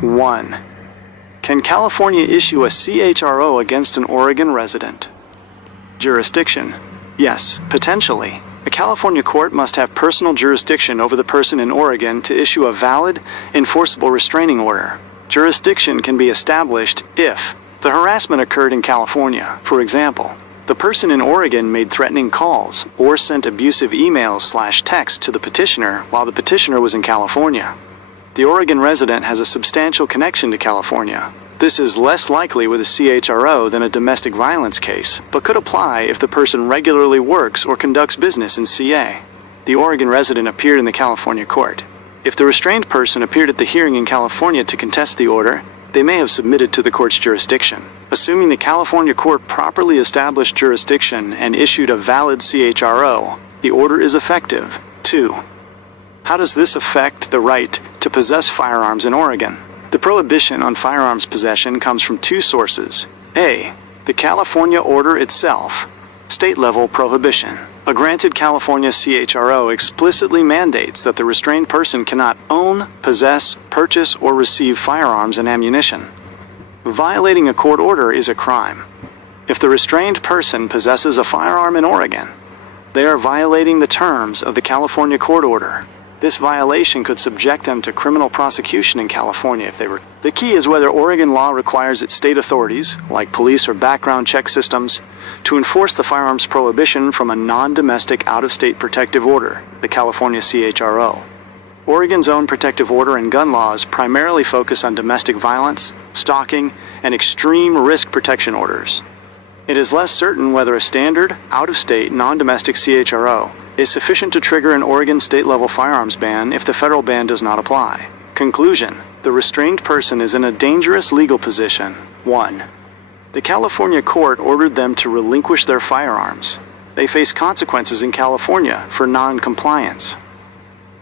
1. Can California issue a CHRO against an Oregon resident? Jurisdiction. Yes, potentially. A California court must have personal jurisdiction over the person in Oregon to issue a valid, enforceable restraining order. Jurisdiction can be established if the harassment occurred in California. For example, the person in Oregon made threatening calls or sent abusive emails/texts to the petitioner while the petitioner was in California. The Oregon resident has a substantial connection to California. This is less likely with a CHRO than a domestic violence case, but could apply if the person regularly works or conducts business in CA. The Oregon resident appeared in the California court. If the restrained person appeared at the hearing in California to contest the order, they may have submitted to the court's jurisdiction. Assuming the California court properly established jurisdiction and issued a valid CHRO, the order is effective. 2. How does this affect the right to possess firearms in Oregon? The prohibition on firearms possession comes from two sources. A. The California order itself. State-level prohibition. A granted California CHRO explicitly mandates that the restrained person cannot own, possess, purchase, or receive firearms and ammunition. Violating a court order is a crime. If the restrained person possesses a firearm in Oregon, they are violating the terms of the California court order. This violation could subject them to criminal prosecution in California if they were. The key is whether Oregon law requires its state authorities, like police or background check systems, to enforce the firearms prohibition from a non-domestic out-of-state protective order, the California CHRO. Oregon's own protective order and gun laws primarily focus on domestic violence, stalking, and extreme risk protection orders. It is less certain whether a standard, out-of-state, non-domestic CHRO is sufficient to trigger an Oregon state-level firearms ban if the federal ban does not apply. Conclusion: the restrained person is in a dangerous legal position. 1. The California court ordered them to relinquish their firearms. They face consequences in California for non-compliance.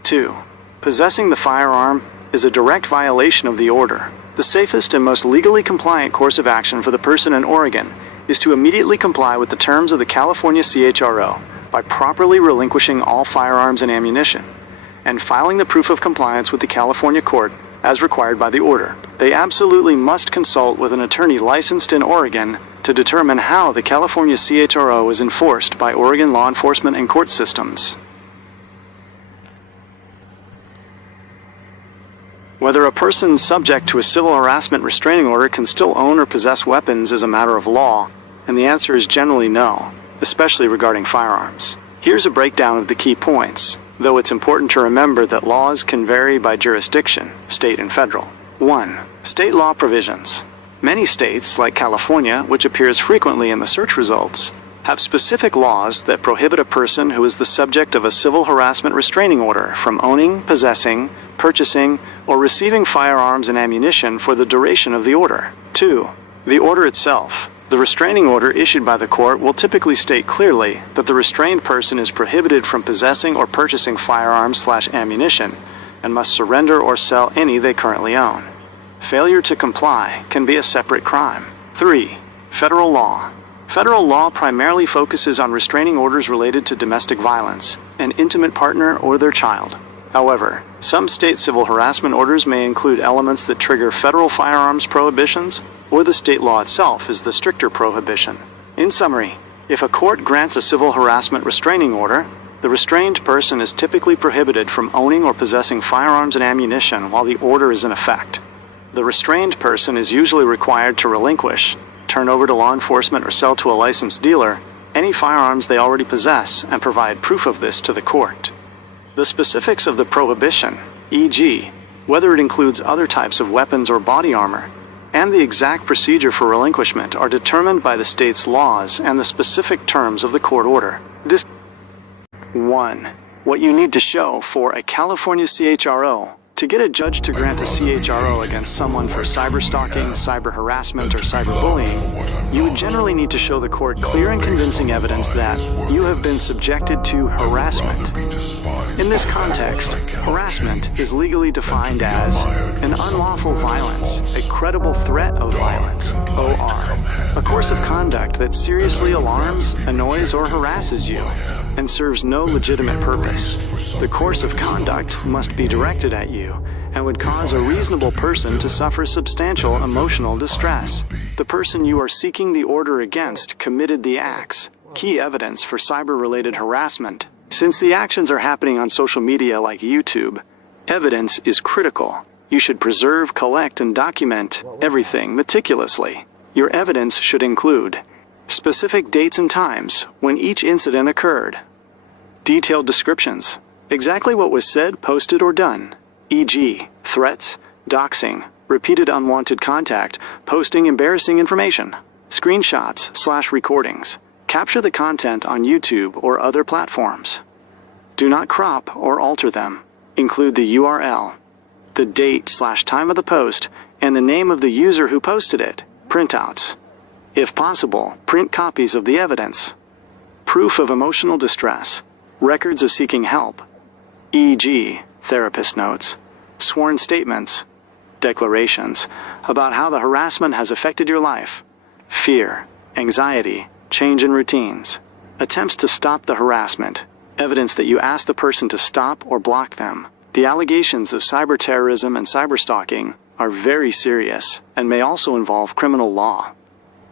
2. Possessing the firearm is a direct violation of the order. The safest and most legally compliant course of action for the person in Oregon is to immediately comply with the terms of the California CHRO by properly relinquishing all firearms and ammunition, and filing the proof of compliance with the California court as required by the order. They absolutely must consult with an attorney licensed in Oregon to determine how the California CHRO is enforced by Oregon law enforcement and court systems. Whether a person subject to a civil harassment restraining order can still own or possess weapons is a matter of law, and the answer is generally no, especially regarding firearms. Here's a breakdown of the key points, though it's important to remember that laws can vary by jurisdiction, state and federal. 1. State law provisions. Many states, like California, which appears frequently in the search results, have specific laws that prohibit a person who is the subject of a civil harassment restraining order from owning, possessing, purchasing, or receiving firearms and ammunition for the duration of the order. 2. The order itself. The restraining order issued by the court will typically state clearly that the restrained person is prohibited from possessing or purchasing firearms/ammunition and must surrender or sell any they currently own. Failure to comply can be a separate crime. 3. Federal law. Federal law primarily focuses on restraining orders related to domestic violence, an intimate partner, or their child. However, some state civil harassment orders may include elements that trigger federal firearms prohibitions, or the state law itself is the stricter prohibition. In summary, if a court grants a civil harassment restraining order, the restrained person is typically prohibited from owning or possessing firearms and ammunition while the order is in effect. The restrained person is usually required to relinquish, turn over to law enforcement, or sell to a licensed dealer any firearms they already possess and provide proof of this to the court. The specifics of the prohibition, e.g., whether it includes other types of weapons or body armor, and the exact procedure for relinquishment are determined by the state's laws and the specific terms of the court order. 1. What you need to show for a California CHRO. To get a judge to grant a CHRO against someone for cyberstalking, cyber harassment, or cyberbullying, you would generally need to show the court clear and convincing evidence that you have been subjected to harassment. In this context, harassment is legally defined as an unlawful violence, a credible threat of violence, OR, a course of conduct that seriously alarms, annoys, or harasses you, and serves no legitimate purpose. The course of conduct must be directed at you and would cause a reasonable person to suffer substantial emotional distress. The person you are seeking the order against committed the acts. Key evidence for cyber-related harassment. Since the actions are happening on social media like YouTube, evidence is critical. You should preserve, collect, and document everything meticulously. Your evidence should include specific dates and times when each incident occurred, detailed descriptions, exactly what was said, posted, or done, e.g., threats, doxing, repeated unwanted contact, posting embarrassing information, screenshots/recordings. Capture the content on YouTube or other platforms. Do not crop or alter them. Include the URL, the date/time of the post, and the name of the user who posted it. Printouts. If possible, print copies of the evidence. Proof of emotional distress. Records of seeking help, e.g., therapist notes, sworn statements, declarations about how the harassment has affected your life. Fear, anxiety, change in routines. Attempts to stop the harassment. Evidence that you asked the person to stop or block them. The allegations of cyber terrorism and cyberstalking are very serious and may also involve criminal law.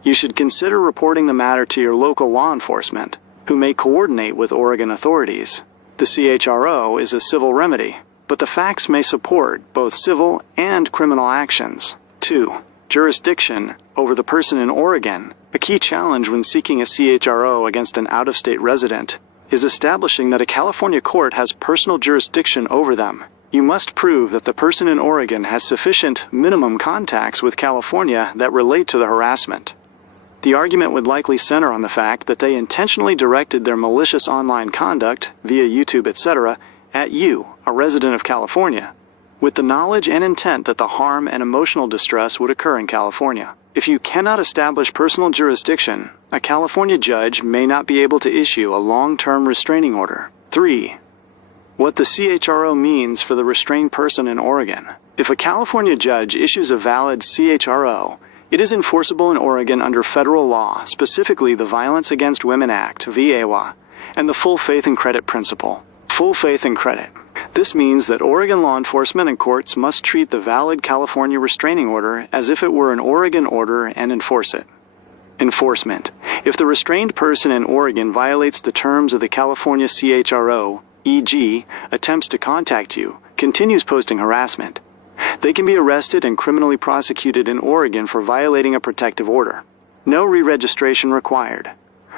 You should consider reporting the matter to your local law enforcement, who may coordinate with Oregon authorities. The CHRO is a civil remedy, but the facts may support both civil and criminal actions. 2. Jurisdiction over the person in Oregon. A key challenge when seeking a CHRO against an out-of-state resident is establishing that a California court has personal jurisdiction over them. You must prove that the person in Oregon has sufficient minimum contacts with California that relate to the harassment. The argument would likely center on the fact that they intentionally directed their malicious online conduct, via YouTube, etc., at you, a resident of California, with the knowledge and intent that the harm and emotional distress would occur in California. If you cannot establish personal jurisdiction, a California judge may not be able to issue a long-term restraining order. 3. What the CHRO means for the restrained person in Oregon. If a California judge issues a valid CHRO, it is enforceable in Oregon under federal law, specifically the Violence Against Women Act, VAWA, and the full faith and credit principle. Full faith and credit. This means that Oregon law enforcement and courts must treat the valid California restraining order as if it were an Oregon order and enforce it. Enforcement. If the restrained person in Oregon violates the terms of the California CHRO, e.g., attempts to contact you, continues posting harassment, they can be arrested and criminally prosecuted in Oregon for violating a protective order. No re-registration required.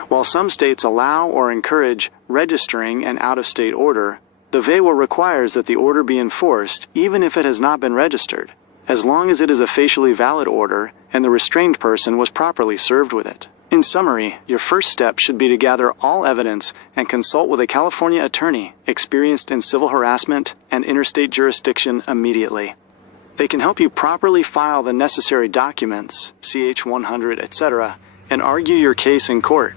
While some states allow or encourage registering an out-of-state order, the VAWA requires that the order be enforced even if it has not been registered, as long as it is a facially valid order and the restrained person was properly served with it. In summary, your first step should be to gather all evidence and consult with a California attorney experienced in civil harassment and interstate jurisdiction immediately. They can help you properly file the necessary documents, CH-100, etc., and argue your case in court.